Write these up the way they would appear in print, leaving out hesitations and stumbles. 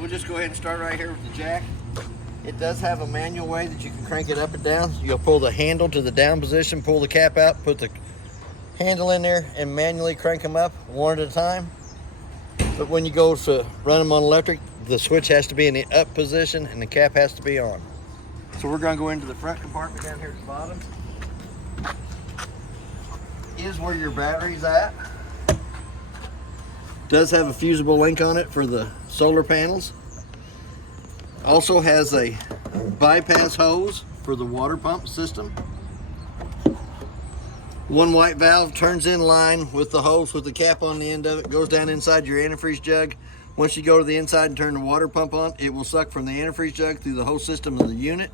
we'll just go ahead and start right here with the jack. It does have a manual way that you can crank it up and down. You'll pull the handle to the down position, pull the cap out, put the handle in there, and manually crank them up one at a time. But when you go to run them on electric, the switch has to be in the up position and the cap has to be on. So we're going to go into the front compartment down here at the bottom. Is where your battery's at. Does have a fusible link on it for the solar panels. Also has a bypass hose for the water pump system. One white valve turns in line with the hose with the cap on the end of it, goes down inside your antifreeze jug. Once you go to the inside and turn the water pump on, it will suck from the antifreeze jug through the whole system of the unit.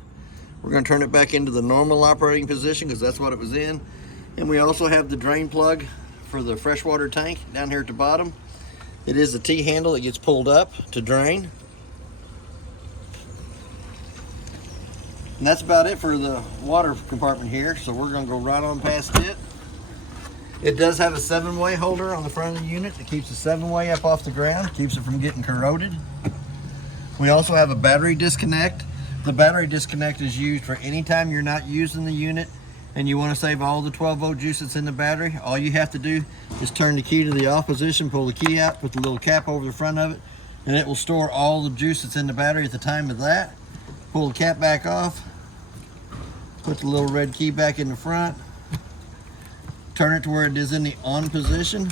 We're going to turn it back into the normal operating position because that's what it was in. And we also have the drain plug for the freshwater tank down here at the bottom. It is a T-handle that gets pulled up to drain. And that's about it for the water compartment here, so we're going to go right on past it. It does have a 7-way holder on the front of the unit that keeps the 7-way up off the ground, keeps it from getting corroded. We also have a battery disconnect. The battery disconnect is used for any time you're not using the unit and you want to save all the 12-volt juice that's in the battery. All you have to do is turn the key to the off position, pull the key out, put the little cap over the front of it, and it will store all the juice that's in the battery at the time of that. Pull the cap back off, put the little red key back in the front, turn it to where it is in the on position.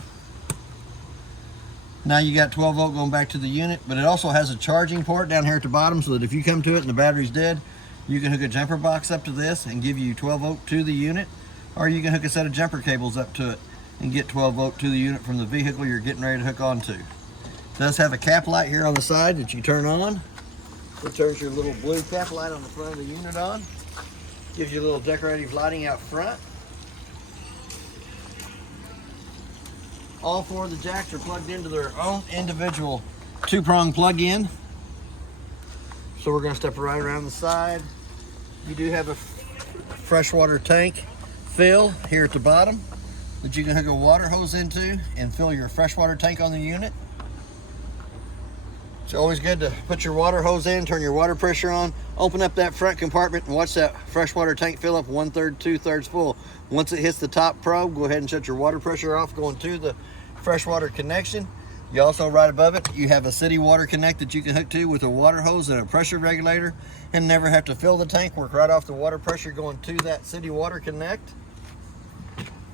Now you got 12 volt going back to the unit, but it also has a charging port down here at the bottom so that if you come to it and the battery's dead, you can hook a jumper box up to this and give you 12 volt to the unit, or you can hook a set of jumper cables up to it and get 12 volt to the unit from the vehicle you're getting ready to hook onto. It does have a cap light here on the side that you turn on. It turns your little blue cap light on the front of the unit on. Gives you a little decorative lighting out front. All four of the jacks are plugged into their own individual 2-prong plug-in. So we're going to step right around the side. You do have a freshwater tank fill here at the bottom that you can hook a water hose into and fill your freshwater tank on the unit. It's always good to put your water hose in, turn your water pressure on, open up that front compartment and watch that freshwater tank fill up 1/3, 2/3 full. Once it hits the top probe, go ahead and shut your water pressure off going to the freshwater connection. You also, right above it, you have a city water connect that you can hook to with a water hose and a pressure regulator and never have to fill the tank. Work right off the water pressure going to that city water connect.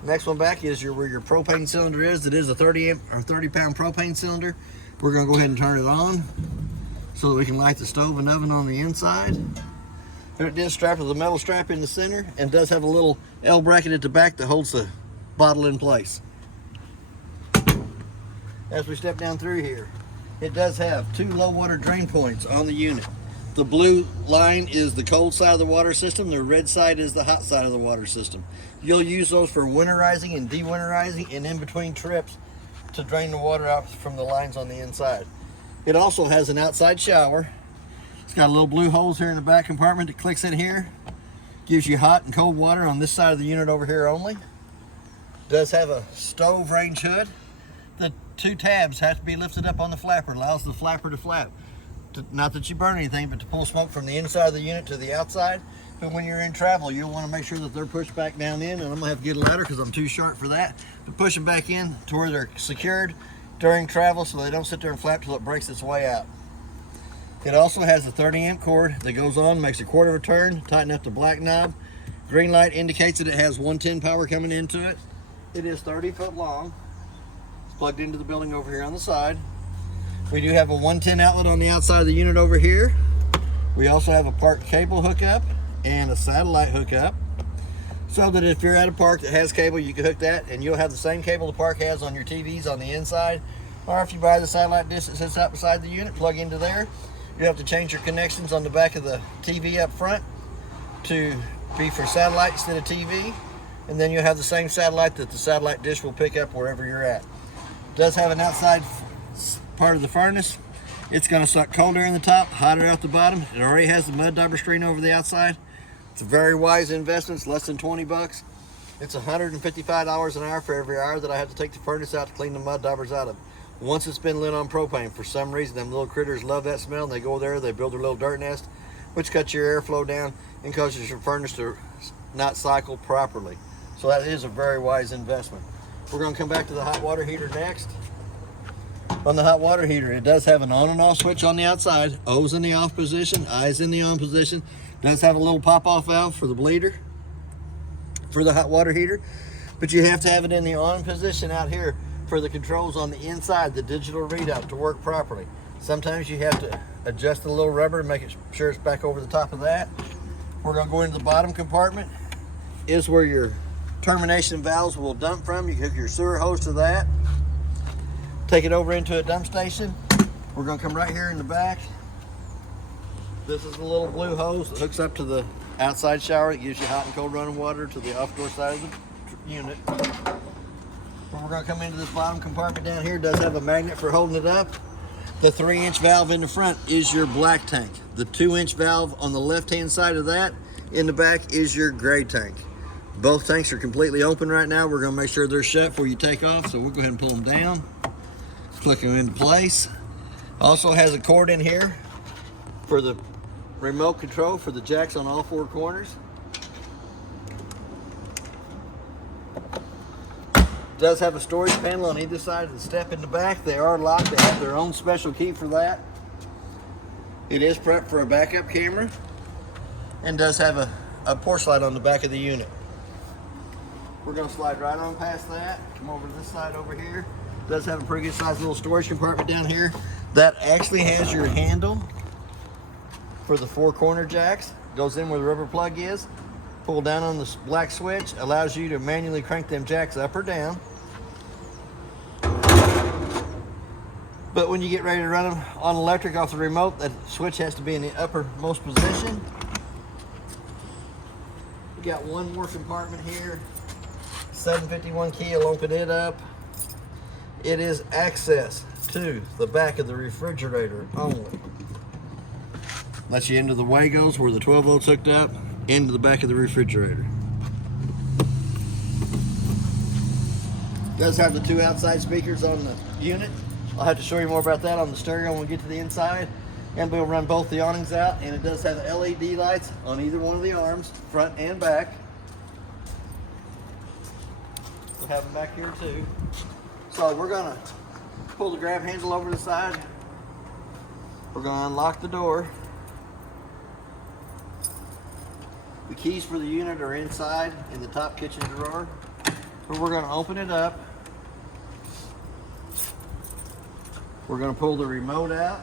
Next one back is where your propane cylinder is. It is a 30-pound propane cylinder. We're going to go ahead and turn it on so that we can light the stove and oven on the inside. And it is strapped with a metal strap in the center and does have a little L bracket at the back that holds the bottle in place. As we step down through here, it does have 2 low water drain points on the unit. The blue line is the cold side of the water system. The red side is the hot side of the water system. You'll use those for winterizing and dewinterizing and in between trips to drain the water out from the lines on the inside. It also has an outside shower. It's got little blue holes here in the back compartment that clicks in here. Gives you hot and cold water on this side of the unit over here only. Does have a stove range hood. The 2 tabs have to be lifted up on the flapper. It allows the flapper to flap. Not that you burn anything, but to pull smoke from the inside of the unit to the outside. But when you're in travel, you'll want to make sure that they're pushed back down in, and I'm going to have to get a ladder because I'm too short for that. But push them back in to where they're secured during travel so they don't sit there and flap till it breaks its way out. It also has a 30-amp cord that goes on, makes a quarter of a turn, tighten up the black knob. Green light indicates that it has 110 power coming into it. It is 30 foot long. It's plugged into the building over here on the side. We do have a 110 outlet on the outside of the unit over here. We also have a park cable hookup and a satellite hookup, so that if you're at a park that has cable, you can hook that and you'll have the same cable the park has on your TVs on the inside. Or if you buy the satellite dish that sits out beside the unit, plug into there. You have to change your connections on the back of the TV up front to be for satellite instead of TV, and then you'll have the same satellite that the satellite dish will pick up wherever you're at. It does have an outside part of the furnace. It's going to suck cold air in the top, hot air out the bottom. It already has the mud dauber screen over the outside. It's a very wise investment. It's less than 20 bucks. It's $155 an hour for every hour that I have to take the furnace out to clean the mud daubers out of. Once it's been lit on propane, for some reason, them little critters love that smell, and they go there, they build their little dirt nest, which cuts your airflow down and causes your furnace to not cycle properly. So that is a very wise investment. We're going to come back to the hot water heater next. On the hot water heater, it does have an on and off switch on the outside. O's in the off position, I's in the on position. It does have a little pop-off valve for the bleeder for the hot water heater, but you have to have it in the on position out here for the controls on the inside, the digital readout, to work properly. Sometimes you have to adjust the little rubber and make sure it's back over the top of that. We're going to go into the bottom compartment, is where your termination valves will dump from. You hook your sewer hose to that, take it over into a dump station. We're going to come right here in the back. This is the little blue hose that hooks up to the outside shower. It gives you hot and cold running water to the off door side of the unit. We're going to come into this bottom compartment down here. It does have a magnet for holding it up. The 3-inch valve in the front is your black tank. The 2-inch valve on the left-hand side of that in the back is your gray tank. Both tanks are completely open right now. We're going to make sure they're shut before you take off, so we'll go ahead and pull them down. Click them into place. Also has a cord in here for the remote control for the jacks on all 4 corners. Does have a storage panel on either side of the step in the back. They are locked. They have their own special key for that. It is prepped for a backup camera and does have a porch light on the back of the unit. We're going to slide right on past that. Come over to this side over here. Does have a pretty good sized little storage compartment down here. That actually has your handle for the 4 corner jacks. Goes in where the rubber plug is. Pull down on the black switch. Allows you to manually crank them jacks up or down. But when you get ready to run them on electric off the remote, that switch has to be in the uppermost position. We got one more compartment here. 751 key will open it up. It is access to the back of the refrigerator only. Lets you into the Wagos where the 12 volts hooked up, into the back of the refrigerator. Does have the 2 outside speakers on the unit. I'll have to show you more about that on the stereo when we get to the inside. And we'll run both the awnings out, and it does have LED lights on either one of the arms, front and back. We'll have them back here too. So we're gonna pull the grab handle over to the side. We're gonna unlock the door. The keys for the unit are inside in the top kitchen drawer. But we're gonna open it up. We're going to pull the remote out.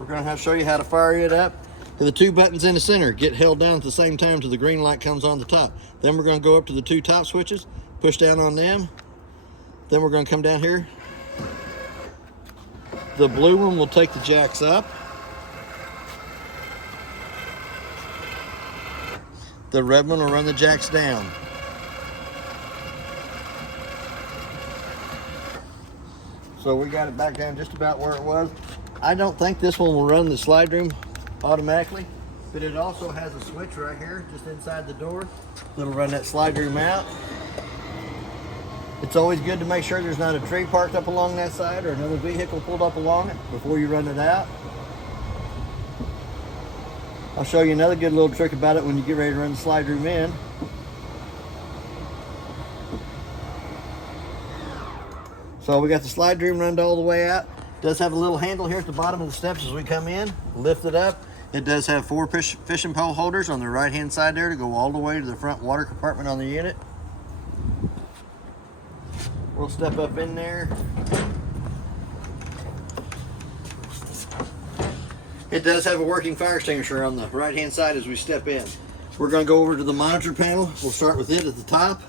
We're going to show you how to fire it up. And the 2 buttons in the center get held down at the same time till the green light comes on the top. Then we're going to go up to the 2 top switches, push down on them. Then we're going to come down here. The blue one will take the jacks up. The red one will run the jacks down. So we got it back down just about where it was. I don't think this one will run the slide room automatically, but it also has a switch right here just inside the door that'll run that slide room out. It's always good to make sure there's not a tree parked up along that side or another vehicle pulled up along it before you run it out. I'll show you another good little trick about it when you get ready to run the slide room in. So we got the slide room run all the way out. It does have a little handle here at the bottom of the steps as we come in. Lift it up. It does have 4 fishing pole holders on the right hand side there to go all the way to the front water compartment on the unit. We'll step up in there. It does have a working fire extinguisher on the right hand side as we step in. We're going to go over to the monitor panel. We'll start with it at the top,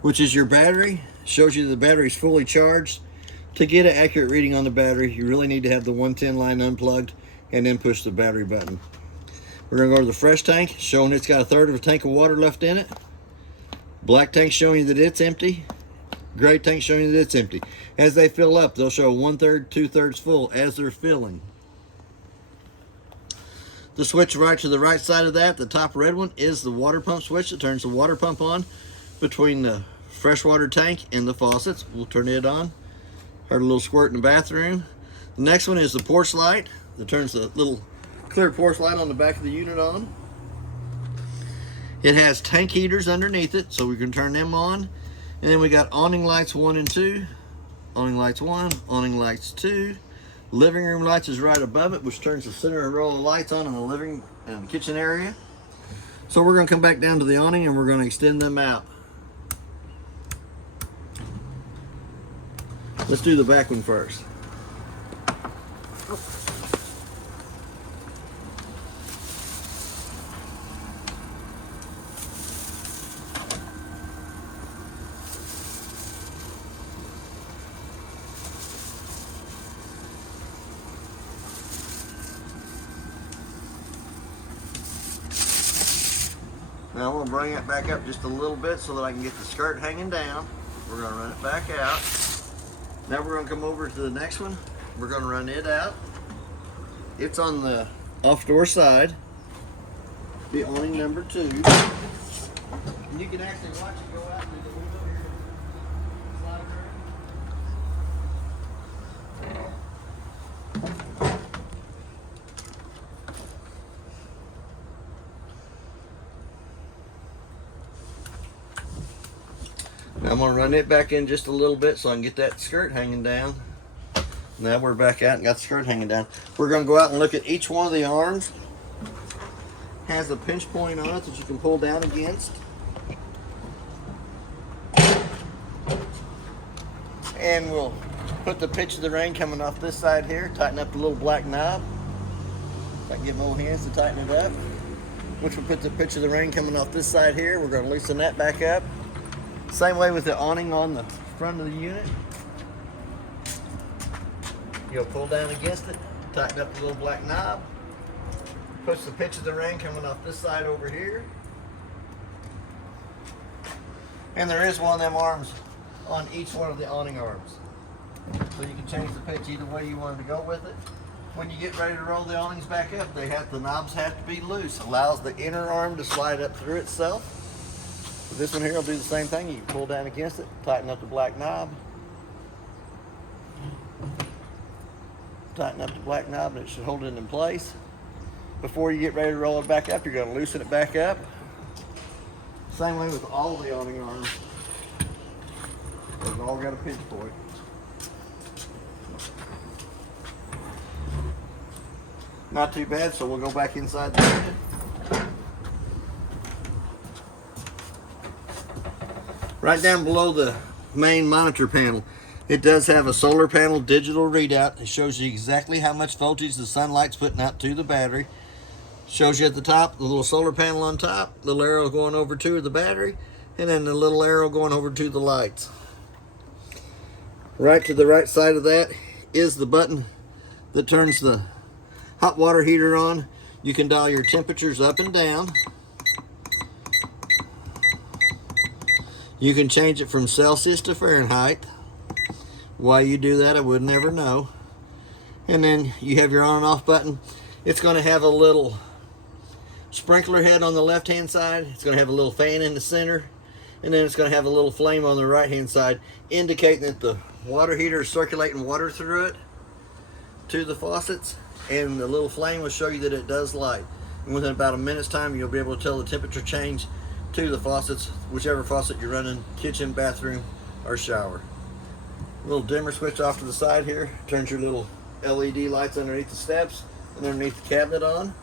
which is your battery. Shows you the battery is fully charged. To get an accurate reading on the battery, you really need to have the 110 line unplugged and then push the battery button. We're going to go to the fresh tank, showing it's got 1/3 of a tank of water left in it. Black tank showing you that it's empty. Gray tank showing you that it's empty. As they fill up, they'll show 1/3, 2/3 full as they're filling. The switch right to the right side of that, the top red one, is the water pump switch that turns the water pump on between the freshwater tank and the faucets. We'll turn it on. Heard a little squirt in the bathroom. The next one is the porch light that turns the little clear porch light on the back of the unit on. It has tank heaters underneath it, so we can turn them on. And then we got awning lights 1 and 2. Awning lights 1, awning lights 2. Living room lights is right above it, which turns the center row of lights on in the living and kitchen area. So we're going to come back down to the awning and we're going to extend them out. Let's do the back one first. Now I'm going to bring it back up just a little bit so that I can get the skirt hanging down. We're going to run it back out. Now we're going to come over to the next one. We're going to run it out. It's on the off door side. Be awning number 2. And you can actually watch it go out through the window here. Slide through. Now I'm going to run it back in just a little bit so I can get that skirt hanging down. Now we're back out and got the skirt hanging down. We're going to go out and look at each one of the arms. Has a pinch point on it that you can pull down against. And we'll put the pitch of the rain coming off this side here. Tighten up the little black knob. If I can get both hands to tighten it up. Which will put the pitch of the rain coming off this side here. We're going to loosen that back up. Same way with the awning on the front of the unit. You'll pull down against it, tighten up the little black knob, push the pitch of the rain coming off this side over here. And there is one of them arms on each one of the awning arms. So you can change the pitch either way you wanted to go with it. When you get ready to roll the awnings back up, the knobs have to be loose. Allows the inner arm to slide up through itself. This one here will do the same thing. You can pull down against it, tighten up the black knob. Tighten up the black knob and it should hold it in place. Before you get ready to roll it back up, you're going to loosen it back up. Same way with all the awning arms. They've all got a pinch point. Not too bad, so we'll go back inside the unit. Right down below the main monitor panel, it does have a solar panel digital readout. It shows you exactly how much voltage the sunlight's putting out to the battery. Shows you at the top, the little solar panel on top, little arrow going over to the battery, and then the little arrow going over to the lights. Right to the right side of that is the button that turns the hot water heater on. You can dial your temperatures up and down. You can change it from Celsius to Fahrenheit. Why you do that, I would never know. And then you have your on and off button. It's going to have a little sprinkler head on the left hand side. It's going to have a little fan in the center. And then it's going to have a little flame on the right hand side, indicating that the water heater is circulating water through it to the faucets. And the little flame will show you that it does light. And within about a minute's time, you'll be able to tell the temperature change to the faucets, whichever faucet you're running, kitchen, bathroom, or shower. A little dimmer switch off to the side here turns your little LED lights underneath the steps and underneath the cabinet on.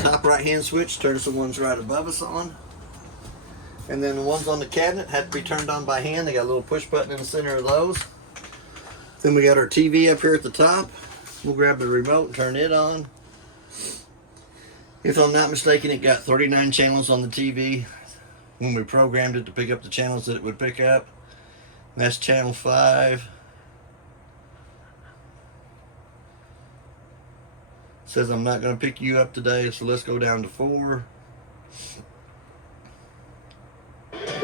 Top right hand switch turns the ones right above us on. And then the ones on the cabinet have to be turned on by hand. They got a little push button in the center of those. Then we got our TV up here at the top. We'll grab the remote and turn it on. If I'm not mistaken, it got 39 channels on the TV when we programmed it to pick up the channels that it would pick up. That's channel 5. It says I'm not going to pick you up today, so let's go down to 4.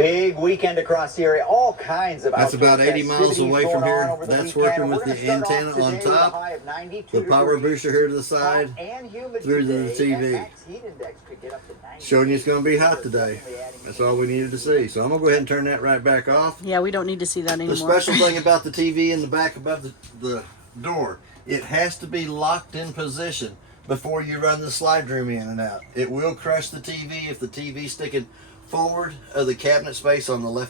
Big weekend across the area. All kinds of That's about 80 outdoor miles away from festivities here. going on over the That's weekend. working with We're the gonna start antenna off on today with a top, high of 92 the power degrees. booster here to the side, Hot and humid through to the today, and TV. max heat index could get up to 90. Showing you it's going to be hot today. That's all we needed to see. So I'm going to go ahead and turn that right back off. Yeah, we don't need to see that anymore. The special thing about the TV in the back above the door, it has to be locked in position before you run the slide room in and out. It will crush the TV if the TV's sticking forward of the cabinet space on the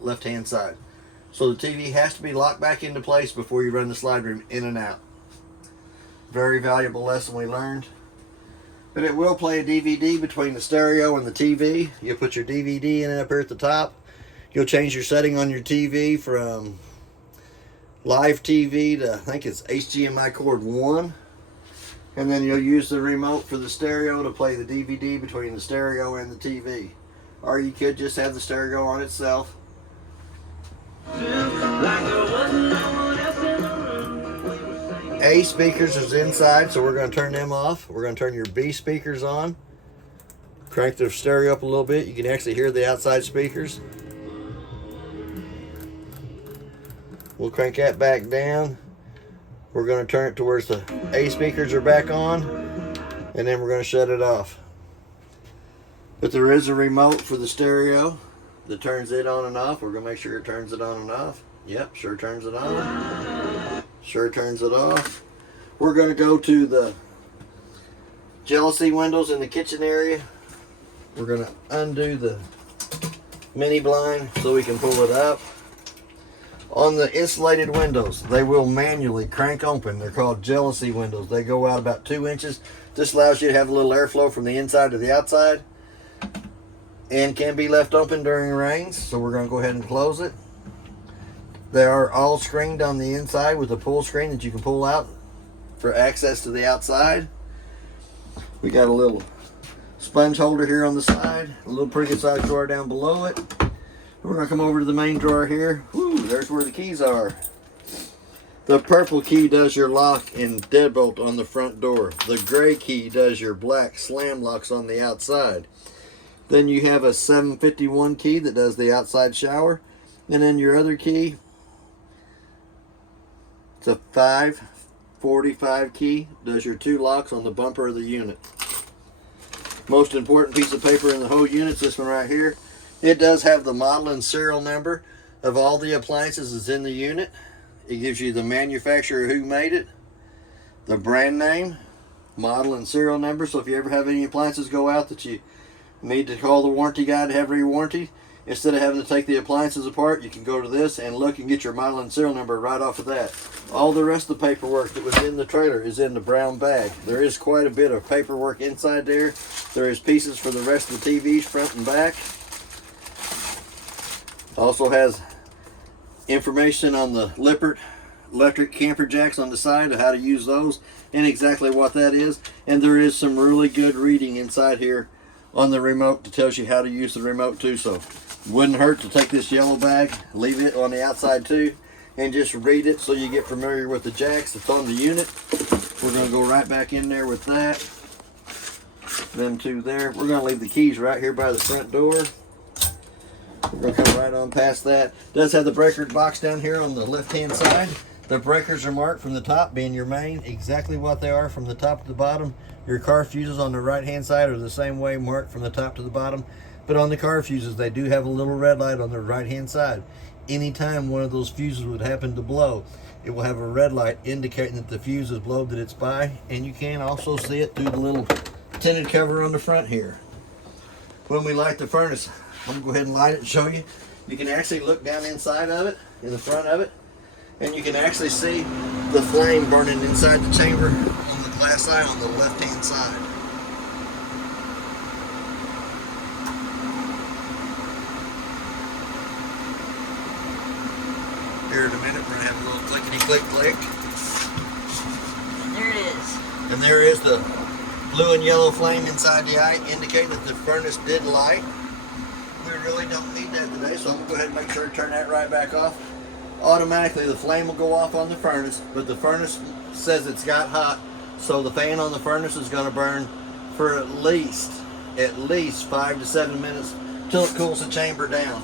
left hand side. So the TV has to be locked back into place before you run the slide room in and out. Very valuable lesson we learned. But it will play a DVD between the stereo and the TV. You'll put your DVD in it up here at the top. You'll change your setting on your TV from live TV to, I think it's HDMI cord 1. And then you'll use the remote for the stereo to play the DVD between the stereo and the TV. Or you could just have the stereo on itself. A speakers is inside, so we're going to turn them off. We're going to turn your B speakers on. Crank the stereo up a little bit. You can actually hear the outside speakers. We'll crank that back down. We're going to turn it to where the A speakers are back on, and then we're going to shut it off. But there is a remote for the stereo that turns it on and off. We're going to make sure it turns it on and off. Yep, sure turns it on. Sure turns it off. We're going to go to the jealousy windows in the kitchen area. We're going to undo the mini blind so we can pull it up. On the insulated windows, they will manually crank open. They're called jealousy windows. They go out about 2 inches. This allows you to have a little airflow from the inside to the outside and can be left open during rains. So we're going to go ahead and close it. They are all screened on the inside with a pull screen that you can pull out for access to the outside. We got a little sponge holder here on the side, a little pretty good size drawer down below it. We're going to come over to the main drawer here. Woo, there's where the keys are. The purple key does your lock and deadbolt on the front door. The gray key does your black slam locks on the outside. Then you have a 751 key that does the outside shower. And then your other key, it's a 545 key, does your 2 locks on the bumper of the unit. Most important piece of paper in the whole unit is this one right here. It does have the model and serial number of all the appliances that's in the unit. It gives you the manufacturer who made it, the brand name, model and serial number. So if you ever have any appliances go out that you need to call the warranty guy to have re-warranty, instead of having to take the appliances apart, you can go to this and look and get your model and serial number right off of that. All the rest of the paperwork that was in the trailer is in the brown bag. There is quite a bit of paperwork inside there. There is pieces for the rest of the TVs, front and back. Also has information on the Lippert electric camper jacks on the side of how to use those and exactly what that is. And there is some really good reading inside here on the remote that tells you how to use the remote too. So wouldn't hurt to take this yellow bag, leave it on the outside too, and just read it so you get familiar with the jacks that's on the unit. We're going to go right back in there with that. Them two there. We're going to leave the keys right here by the front door. We're going to come right on past that. It does have the breaker box down here on the left hand side. The breakers are marked from the top, being your main, exactly what they are from the top to the bottom. Your car fuses on the right hand side are the same way, marked from the top to the bottom. But on the car fuses, they do have a little red light on the right hand side. Anytime one of those fuses would happen to blow, it will have a red light indicating that the fuse is blown, that it's by. And you can also see it through the little tinted cover on the front here. When we light the furnace, I'm going to go ahead and light it and show you. You can actually look down inside of it, in the front of it, and you can actually see the flame burning inside the chamber on the glass eye on the left hand side. Here in a minute, we're going to have a little clickety click click. And there it is. And there is the blue and yellow flame inside the eye, indicating that the furnace did light. We really don't need that today, so I'm going to go ahead and make sure to turn that right back off. Automatically the flame will go off on the furnace, but the furnace says it's got hot, so the fan on the furnace is going to burn for at least 5 to 7 minutes till it cools the chamber down.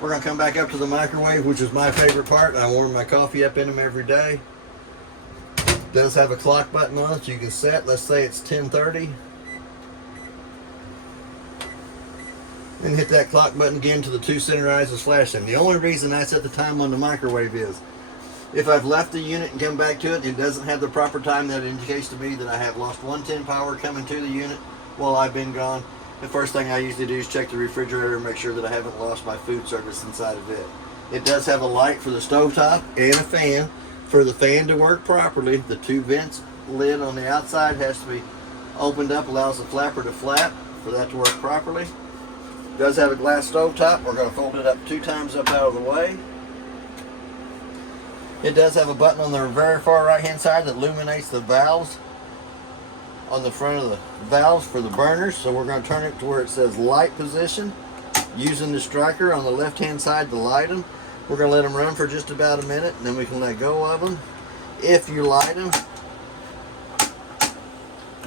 We're going to come back up to the microwave, which is my favorite part. I warm my coffee up in them every day. It does have a clock button on it, so you can set, let's say it's 10:30. And hit that clock button again till the 2 center eyes is flashing. The only reason I set the time on the microwave is if I've left the unit and come back to it, it doesn't have the proper time, that indicates to me that I have lost 110 power coming to the unit while I've been gone. The first thing I usually do is check the refrigerator and make sure that I haven't lost my food service inside of it. It does have a light for the stovetop and a fan. For the fan to work properly, the 2 vents lid on the outside has to be opened up, allows the flapper to flap for that to work properly. It does have a glass stovetop. We're going to fold it up 2 times up out of the way. It does have a button on the very far right hand side that illuminates the valves on the front of the valves for the burners. So we're going to turn it to where it says light position, using the striker on the left hand side to light them. We're going to let them run for just about a minute, and then we can let go of them. If you light them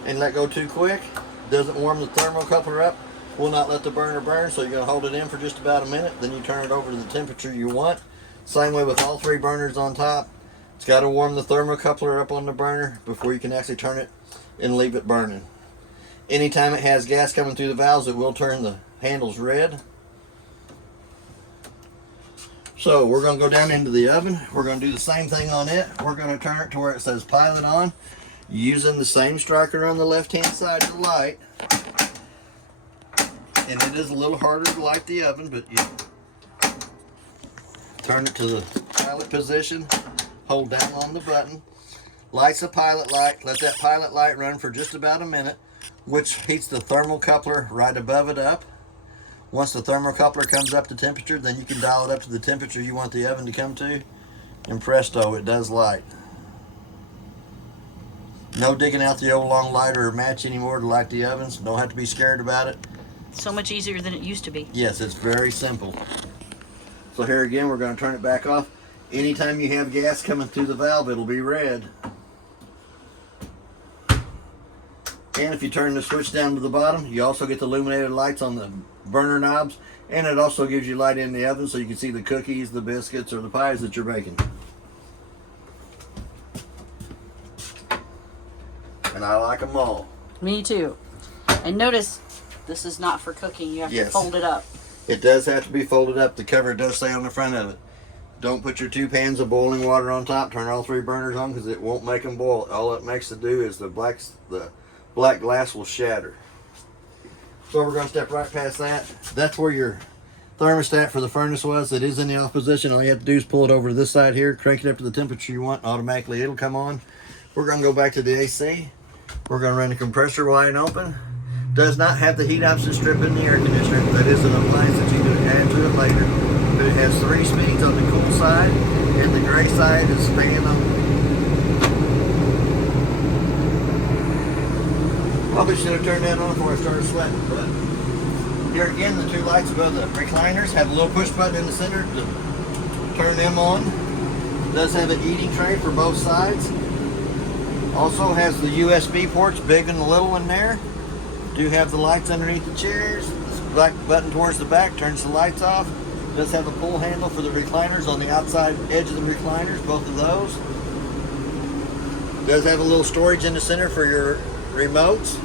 and let go too quick, doesn't warm the thermocoupler up, will not let the burner burn. So you're going to hold it in for just about a minute, then you turn it over to the temperature you want. Same way with all 3 burners on top. It's got to warm the thermocoupler up on the burner before you can actually turn it and leave it burning. Anytime it has gas coming through the valves, it will turn the handles red. So we're going to go down into the oven. We're going to do the same thing on it. We're going to turn it to where it says pilot on, using the same striker on the left hand side to light. And it is a little harder to light the oven, but you turn it to the pilot position, hold down on the button, lights the pilot light, let that pilot light run for just about a minute, which heats the thermocoupler right above it up. Once the thermocoupler comes up to temperature, then you can dial it up to the temperature you want the oven to come to, and presto, it does light. No digging out the old long lighter or match anymore to light the ovens. Don't have to be scared about it. So much easier than it used to be. Yes, it's very simple. So here again, we're going to turn it back off. Anytime you have gas coming through the valve, it'll be red. And if you turn the switch down to the bottom, you also get the illuminated lights on the burner knobs, and it also gives you light in the oven so you can see the cookies, the biscuits, or the pies that you're baking. And I like them all. Me too. And notice, this is not for cooking. You have to fold it up. It does have to be folded up. The cover does say on the front of it. Don't put your 2 pans of boiling water on top. Turn all 3 burners on, because it won't make them boil. All it makes to do is the black glass will shatter. So we're going to step right past that. That's where your thermostat for the furnace was. It is in the off position. All you have to do is pull it over to this side here, crank it up to the temperature you want. Automatically it'll come on. We're going to go back to the AC. We're going to run the compressor wide open. Does not have the heat option strip in the air conditioner. That is an appliance that you can add to it later. But it has 3 speeds on the cool side, and the gray side is fan on. Probably should have turned that on before I started sweating, but here again, the 2 lights above the recliners have a little push button in the center to turn them on. It does have an eating tray for both sides. Also has the USB ports, big and the little one there. Do have the lights underneath the chairs. This black button towards the back turns the lights off. Does have a pull handle for the recliners on the outside edge of the recliners, both of those. Does have a little storage in the center for your remotes.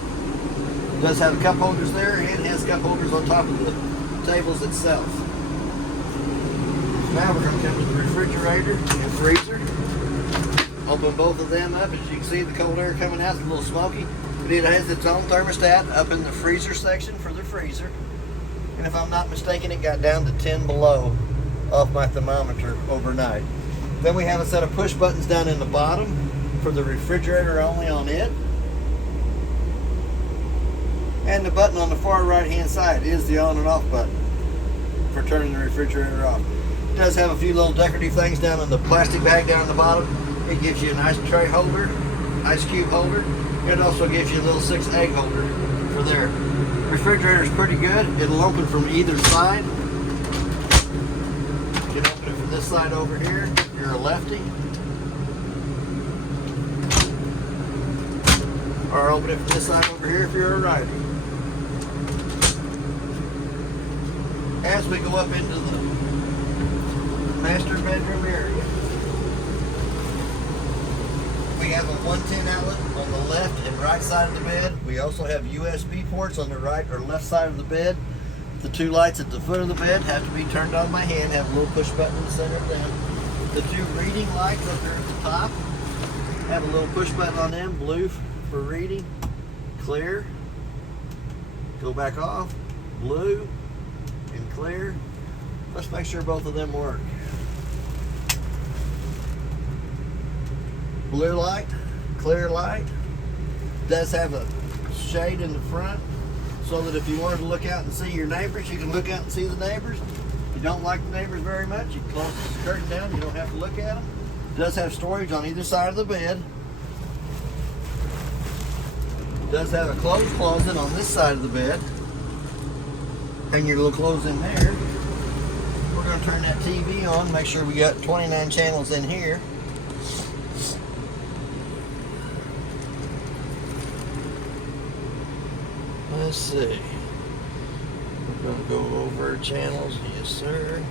Does have cup holders there, and has cup holders on top of the tables itself. Now we're going to come to the refrigerator and freezer. Open both of them up. As you can see, the cold air coming out is a little smoky. But it has its own thermostat up in the freezer section for the freezer. And if I'm not mistaken, it got down to 10 below off my thermometer overnight. Then we have a set of push buttons down in the bottom for the refrigerator only on it. And the button on the far right hand side is the on and off button for turning the refrigerator off. It does have a few little decorative things down in the plastic bag down in the bottom. It gives you an ice tray holder, ice cube holder. It also gives you a little 6 egg holder for there. Refrigerator is pretty good. It'll open from either side. You can open it from this side over here if you're a lefty. Or open it from this side over here if you're a righty. As we go up into the master bedroom area, we have a 110 outlet on the left and right side of the bed. We also have USB ports on the right or left side of the bed. The two lights at the foot of the bed have to be turned on by hand, have a little push button in the center of them. The two reading lights up there at the top have a little push button on them, blue for reading, clear, go back off, blue, and clear. Let's make sure both of them work. Blue light, clear light. Does have a shade in the front so that if you wanted to look out and see your neighbors, you can look out and see the neighbors. If you don't like the neighbors very much, you can close the curtain down. You don't have to look at them. Does have storage on either side of the bed. Does have a clothes closet on this side of the bed. Hang your little clothes in there. We're going to turn that TV on, make sure we got 29 channels in here. Let's see. We're going to go over channels. Yes, sir.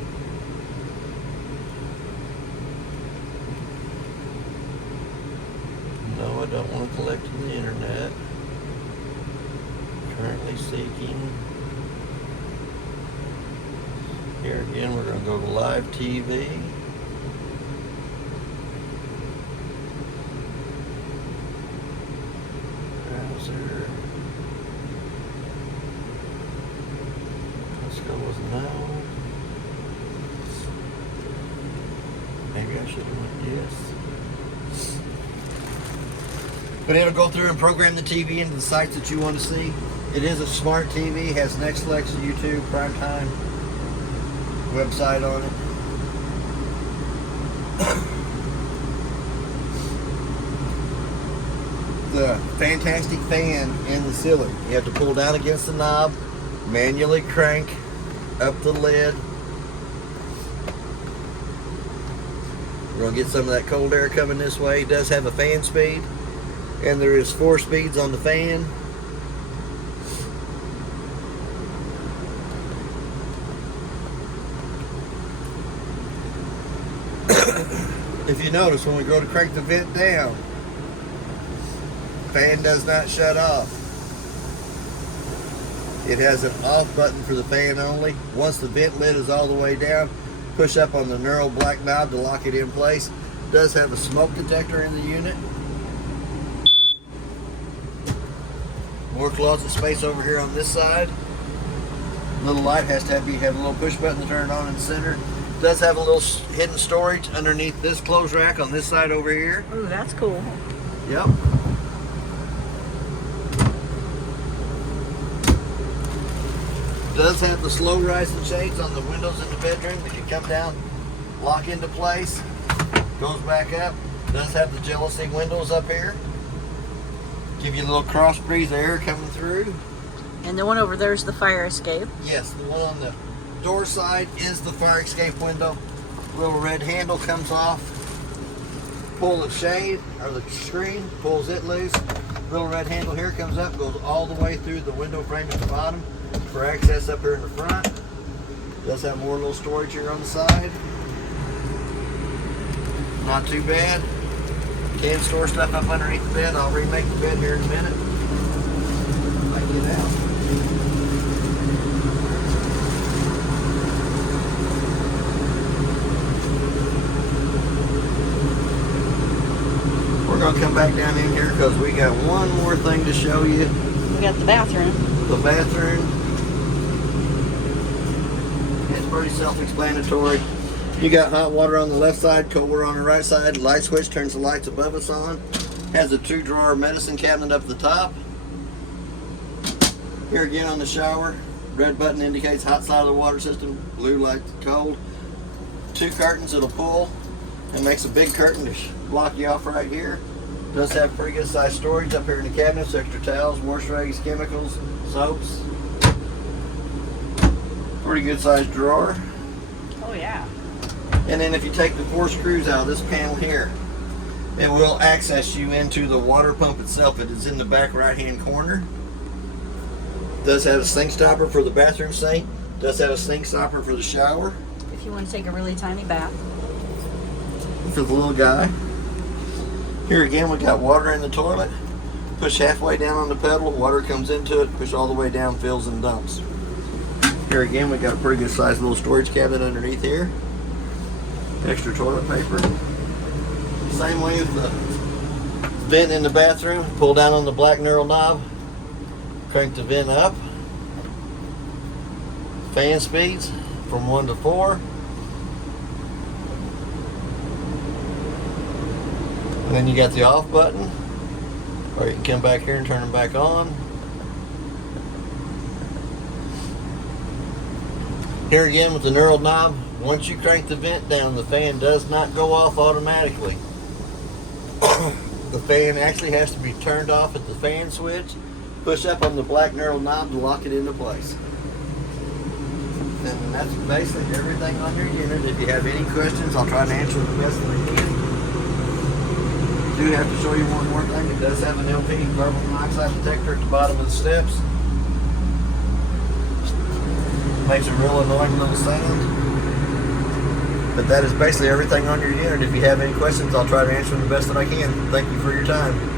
No, I don't want to collect on the internet. Currently seeking. Here again, we're going to go to live TV. Browser. Let's go with no. Maybe I should have went yes. But it'll go through and program the TV into the sites that you want to see. It is a smart TV, has Netflix, YouTube, Primetime website on it. The fantastic fan in the ceiling. You have to pull down against the knob, manually crank up the lid. We're going to get some of that cold air coming this way. It does have a fan speed, and there is 4 speeds on the fan. If you notice, when we go to crank the vent down, fan does not shut off. It has an off button for the fan only. Once the vent lid is all the way down, push up on the knurled black knob to lock it in place. It does have a smoke detector in the unit. More closet space over here on this side. Little light has to have a little push button to turn it on in the center. It does have a little hidden storage underneath this clothes rack on this side over here. Ooh, that's cool. Yep. Does have the slow rising shades on the windows in the bedroom. If you come down, lock into place, goes back up. Does have the jealousy windows up here. Give you a little cross breeze air coming through. And the one over there is the fire escape. Yes, the one on the door side is the fire escape window. Little red handle comes off. Pull the shade or the screen, pulls it loose. Little red handle here comes up, goes all the way through the window frame at the bottom for access up here in the front. Does have more little storage here on the side. Not too bad. Can store stuff up underneath the bed. I'll remake the bed here in a minute. I get out. We're going to come back down in here because we got one more thing to show you. We got the bathroom. The bathroom. It's pretty self-explanatory. You got hot water on the left side, cold water on the right side. Light switch turns the lights above us on. Has a 2-drawer medicine cabinet up the top. Here again on the shower. Red button indicates hot side of the water system. Blue light cold. 2 curtains that'll pull and makes a big curtain to block you off right here. Does have pretty good sized storage up here in the cabinets. Extra towels, moisturizers, chemicals, soaps. Pretty good sized drawer. Oh yeah. And then if you take the 4 screws out of this panel here, it will access you into the water pump itself. It is in the back right hand corner. It does have a sink stopper for the bathroom sink. Does have a sink stopper for the shower. If you want to take a really tiny bath. For the little guy. Here again, we got water in the toilet. Push halfway down on the pedal, water comes into it, push all the way down, fills and dumps. Here again, we got a pretty good sized little storage cabinet underneath here. Extra toilet paper. Same way with the vent in the bathroom. Pull down on the black knurled knob, crank the vent up. Fan speeds from 1 to 4. And then you got the off button, or you can come back here and turn them back on. Here again with the knurled knob, once you crank the vent down, the fan does not go off automatically. The fan actually has to be turned off at the fan switch. Push up on the black knurled knob to lock it into place. And that's basically everything on your unit. If you have any questions, I'll try to answer the best that I can. I do have to show you one more thing. It does have an LP carbon monoxide detector at the bottom of the steps. Makes a real annoying little sound. But that is basically everything on your unit. If you have any questions, I'll try to answer them the best that I can. Thank you for your time.